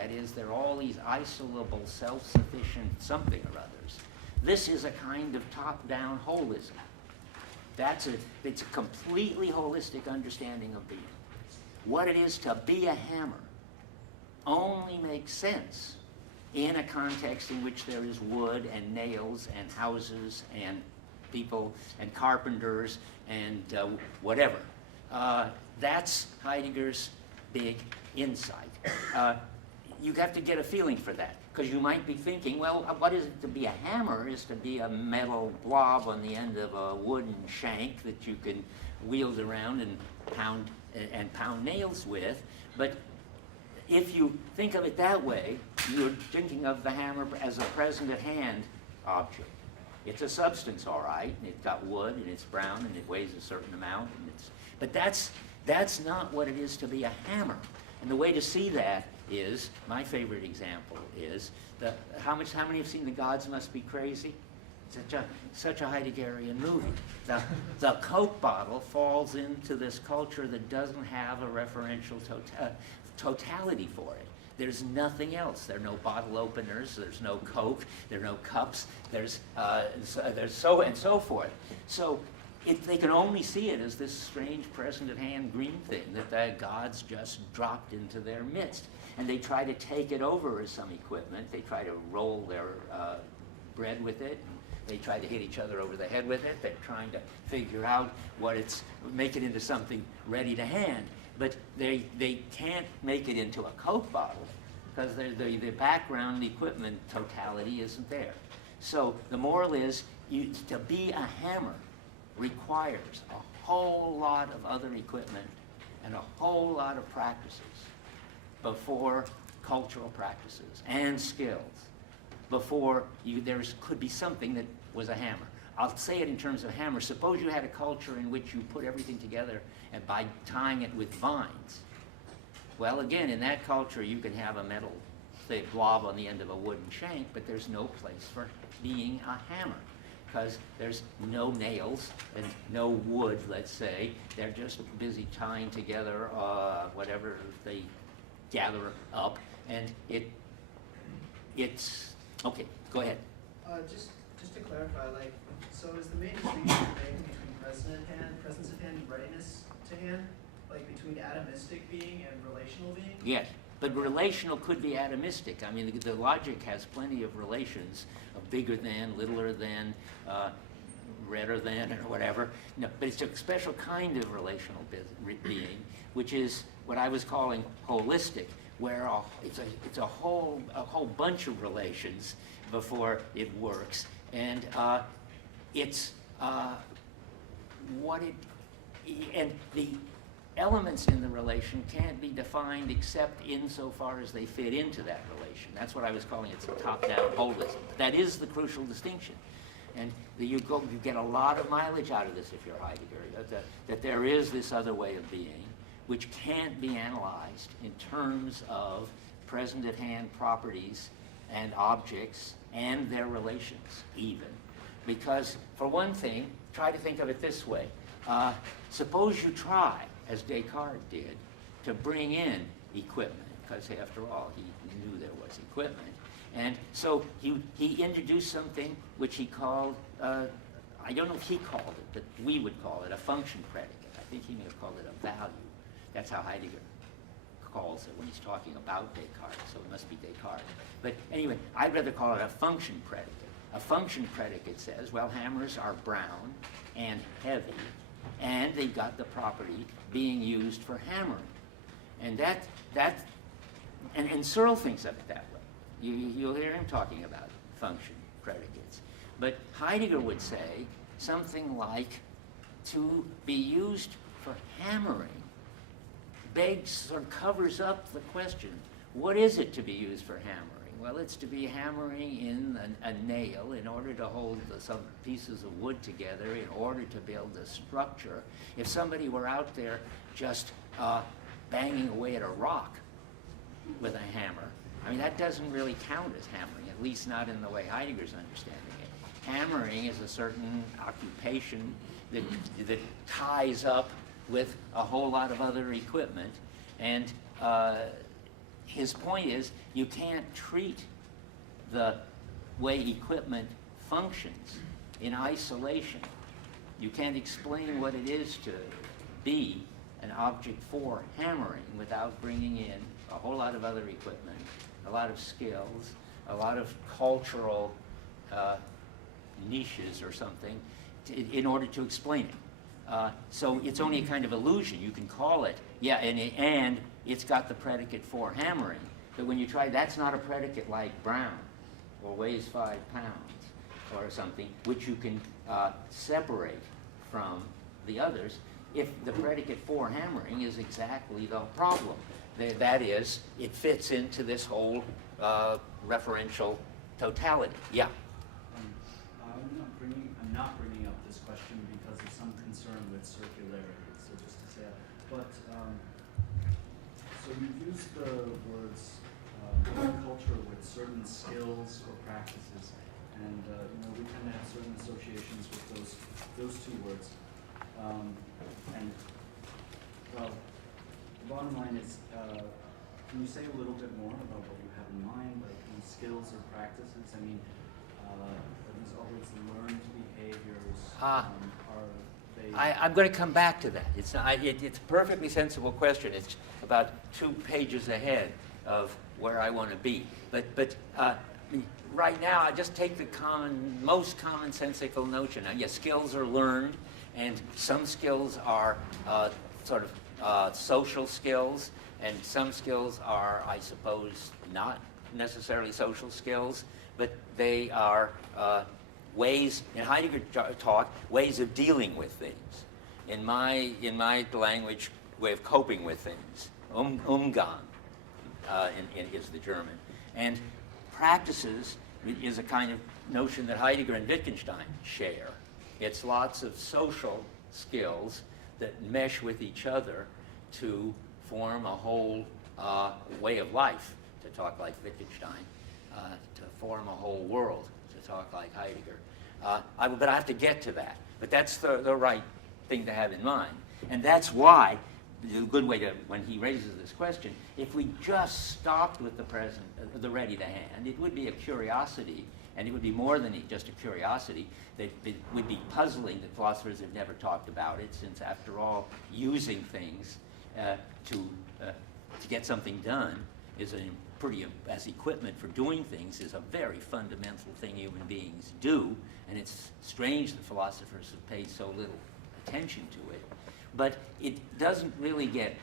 That is, they're all these isolable, self-sufficient something or others. This is a kind of top-down holism. It's a completely holistic understanding of being. What it is to be a hammer only makes sense in a context in which there is wood and nails and houses and people and carpenters and whatever. That's Heidegger's big insight. You have to get a feeling for that, because you might be thinking, well, what is it to be a hammer? Is to be a metal blob on the end of a wooden shank that you can wield around and pound nails with. But if you think of it that way, you're thinking of the hammer as a present-at-hand object. It's a substance, all right, and it's got wood, and it's brown, and it weighs a certain amount, but that's not what it is to be a hammer. And the way to see that is, my favorite example is, how many have seen The Gods Must Be Crazy? Such a Heideggerian movie. The Coke bottle falls into this culture that doesn't have a referential totality for it. There's nothing else. There are no bottle openers. There's no Coke. There are no cups. There's so and so forth. So they can only see it as this strange present-at-hand green thing that the gods just dropped into their midst. And they try to take it over as some equipment. They try to roll their bread with it. They try to hit each other over the head with it. They're trying to figure out make it into something ready to hand. But they can't make it into a Coke bottle because the background equipment totality isn't there. So the moral is, to be a hammer requires a whole lot of other equipment and a whole lot of practices before cultural practices and skills before there could be something that was a hammer. I'll say it in terms of hammer. Suppose you had a culture in which you put everything together and by tying it with vines. Well, again, in that culture, you can have a metal blob on the end of a wooden shank, but there's no place for being a hammer because there's no nails and no wood, let's say. They're just busy tying together whatever they gather up, and it's okay. Go ahead. Just to clarify, so is the main distinction made between presence of hand, and readiness to hand, between atomistic being and relational being? Yes, but relational could be atomistic. I mean, the logic has plenty of relations of bigger than, littler than, redder than, or whatever. No, but it's a special kind of relational being, which is what I was calling holistic, where it's a whole bunch of relations before it works, and and the elements in the relation can't be defined except insofar as they fit into that relation. That's what I was calling it's a top-down holism. That is the crucial distinction. And you get a lot of mileage out of this if you're Heidegger, that there is this other way of being which can't be analyzed in terms of present-at-hand properties and objects and their relations even. Because, for one thing, try to think of it this way. Suppose you try, as Descartes did, to bring in equipment, because after all, he knew there was equipment. And so he introduced something which he called, I don't know if he called it, but we would call it a function predicate. I think he may have called it a value. That's how Heidegger calls it when he's talking about Descartes, so it must be Descartes. But anyway, I'd rather call it a function predicate. A function predicate says, well, hammers are brown and heavy, and they've got the property being used for hammering. And and Searle thinks of it that way. You'll hear him talking about function predicates. But Heidegger would say something like, to be used for hammering begs or covers up the question, what is it to be used for hammering? Well, it's to be hammering in a nail in order to hold some pieces of wood together, in order to build a structure. If somebody were out there just banging away at a rock with a hammer, I mean, that doesn't really count as hammering, at least not in the way Heidegger's understanding it. Hammering is a certain occupation that ties up with a whole lot of other equipment, and his point is you can't treat the way equipment functions in isolation. You can't explain what it is to be an object for hammering without bringing in a whole lot of other equipment, a lot of skills, a lot of cultural niches or something in order to explain it. So it's only a kind of illusion. You can call it, yeah, and it's got the predicate for hammering. But when you try, that's not a predicate like Brown or weighs 5 pounds or something, which you can separate from the others if the predicate for hammering is exactly the problem. That is, it fits into this whole referential totality. Yeah? I'm not bringing up this question because of some concern with circularity, so just to say that. But, so you've used the words culture with certain skills or practices, and we tend to have certain associations with those two words. And well, the bottom line is, can you say a little bit more about what you have in mind, like skills or practices? I mean, are these always learned behaviors? Are they? I'm going to come back to that. It's a perfectly sensible question. It's about 2 pages ahead of where I want to be. But right now, I just take the most commonsensical notion. Now, yes, skills are learned, and some skills are sort of social skills, and some skills are, I suppose, not necessarily social skills, but they are ways, in Heidegger talk, ways of dealing with things. In my language, way of coping with things. Umgang is the German. And practices is a kind of notion that Heidegger and Wittgenstein share. It's lots of social skills that mesh with each other to form a whole way of life, to talk like Wittgenstein, to form a whole world, to talk like Heidegger. But I have to get to that. But that's the right thing to have in mind. And that's why, a good way to, when he raises this question, if we just stopped with the present, the ready to hand, it would be a curiosity, and it would be more than just a curiosity. That it would be puzzling that philosophers have never talked about it, since after all, using things to get something done is as equipment for doing things is a very fundamental thing human beings do, and it's strange that philosophers have paid so little attention to it. But it doesn't really get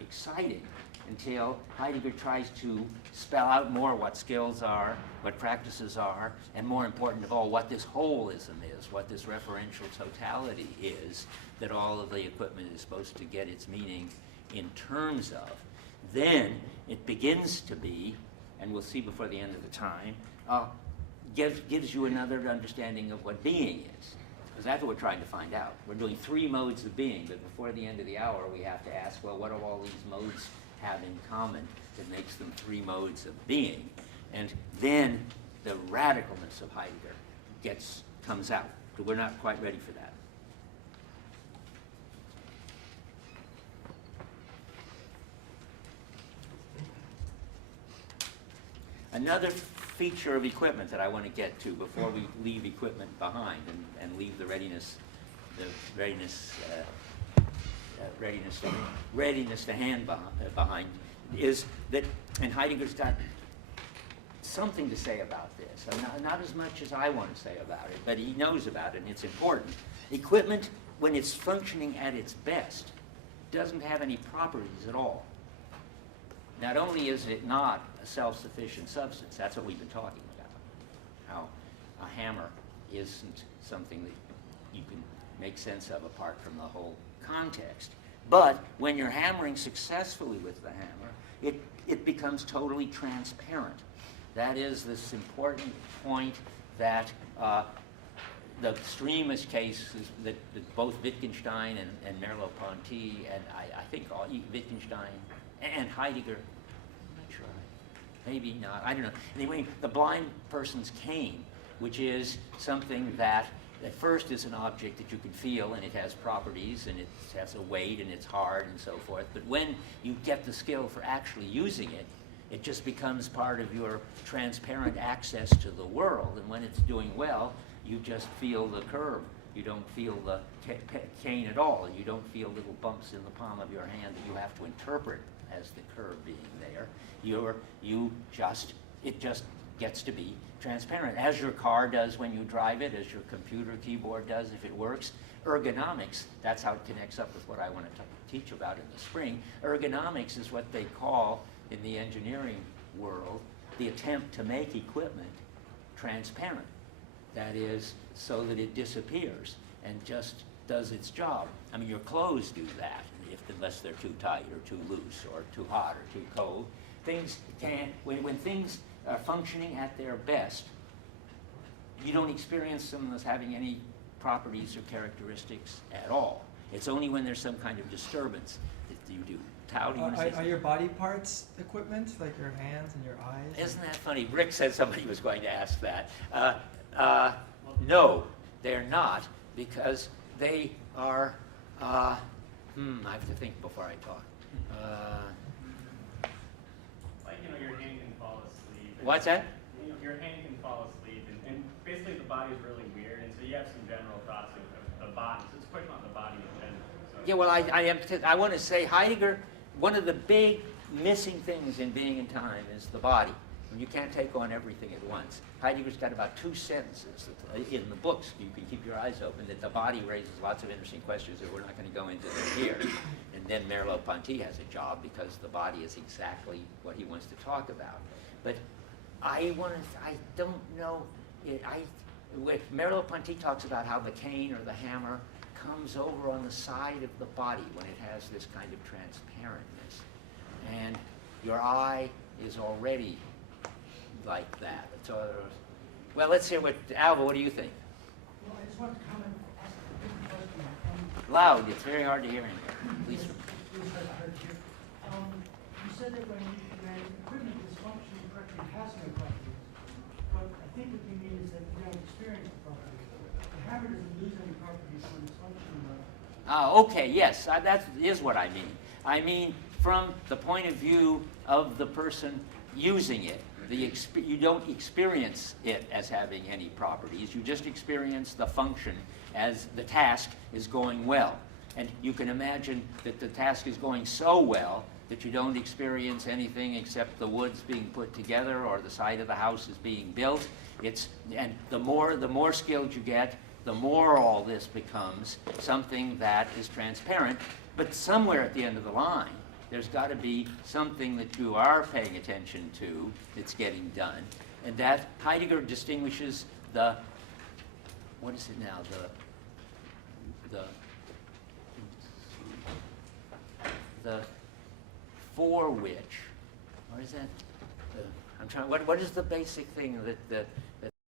exciting until Heidegger tries to spell out more what skills are, what practices are, and more important of all, what this holism is, what this referential totality is that all of the equipment is supposed to get its meaning in terms of. Then it begins to be, and we'll see before the end of the time, gives you another understanding of what being is. Because that's what we're trying to find out. We're doing 3 modes of being, but before the end of the hour, we have to ask, well, what do all these modes have in common that makes them 3 modes of being? And then the radicalness of Heidegger comes out. But we're not quite ready for that. Another feature of equipment that I want to get to before we leave equipment behind and leave the readiness to hand behind is that, and Heidegger's got something to say about this. Not as much as I want to say about it, but he knows about it, and it's important. Equipment, when it's functioning at its best, doesn't have any properties at all. Not only is it not a self-sufficient substance, that's what we've been talking about, how a hammer isn't something that you can make sense of apart from the whole context. But when you're hammering successfully with the hammer, it becomes totally transparent. That is this important point that the extremist case is that both Wittgenstein and Merleau-Ponty, and I think Wittgenstein and Heidegger, I'm not sure, maybe not, I don't know. Anyway, the blind person's cane, which is something that at first is an object that you can feel, and it has properties, and it has a weight, and it's hard, and so forth. But when you get the skill for actually using it, It just becomes part of your transparent access to the world, and when it's doing well, you just feel the curve. You don't feel the cane at all. You don't feel little bumps in the palm of your hand that you have to interpret as the curve being there. It just gets to be transparent, as your car does when you drive it, as your computer keyboard does if it works. Ergonomics, that's how it connects up with what I want to teach about in the spring. Ergonomics is what they call, in the engineering world, the attempt to make equipment transparent. That is, so that it disappears and just does its job. I mean, your clothes do that, unless they're too tight or too loose or too hot or too cold. Things can, when things are functioning at their best, you don't experience them as having any properties or characteristics at all. It's only when there's some kind of disturbance that you do. Tao, do you want to say Are something? your body parts equipment, like your hands and your eyes? Isn't that funny? Rick said somebody was going to ask that. No, they're not, because they are, I have to think before I talk. Like, your hand can fall asleep. What's that? Your hand can fall asleep, and basically the body's really weird, and so you have some general thoughts of the body. So it's a question about the body in general. So. Yeah, well, I want to say Heidegger, one of the big missing things in Being in Time is the body. And you can't take on everything at once. Heidegger's got about 2 sentences in the books, you can keep your eyes open, that the body raises lots of interesting questions that we're not going to go into here. And then Merleau-Ponty has a job because the body is exactly what he wants to talk about. But I don't know, Merleau-Ponty talks about how the cane or the hammer comes over on the side of the body when it has this kind of transparentness. And your eye is already like that. Well, let's hear what, Alva, what do you think? Well, I just wanted to comment, ask a different question. Loud, it's very hard to hear in here. Please. You said that when equipment is functioning correctly, it has no properties. But I think what you mean is that you don't experience the properties. The hammer doesn't lose any properties when it's functioning well. Okay, yes, that is what I mean. I mean, from the point of view of the person using it, you don't experience it as having any properties. You just experience the function as the task is going well. And you can imagine that the task is going so well that you don't experience anything except the woods being put together or the side of the house is being built. And the more skilled you get, the more all this becomes something that is transparent. But somewhere at the end of the line, there's got to be something that you are paying attention to that's getting done. And that Heidegger distinguishes the, what is it now, the for which, or is that, I'm trying, what is the basic thing that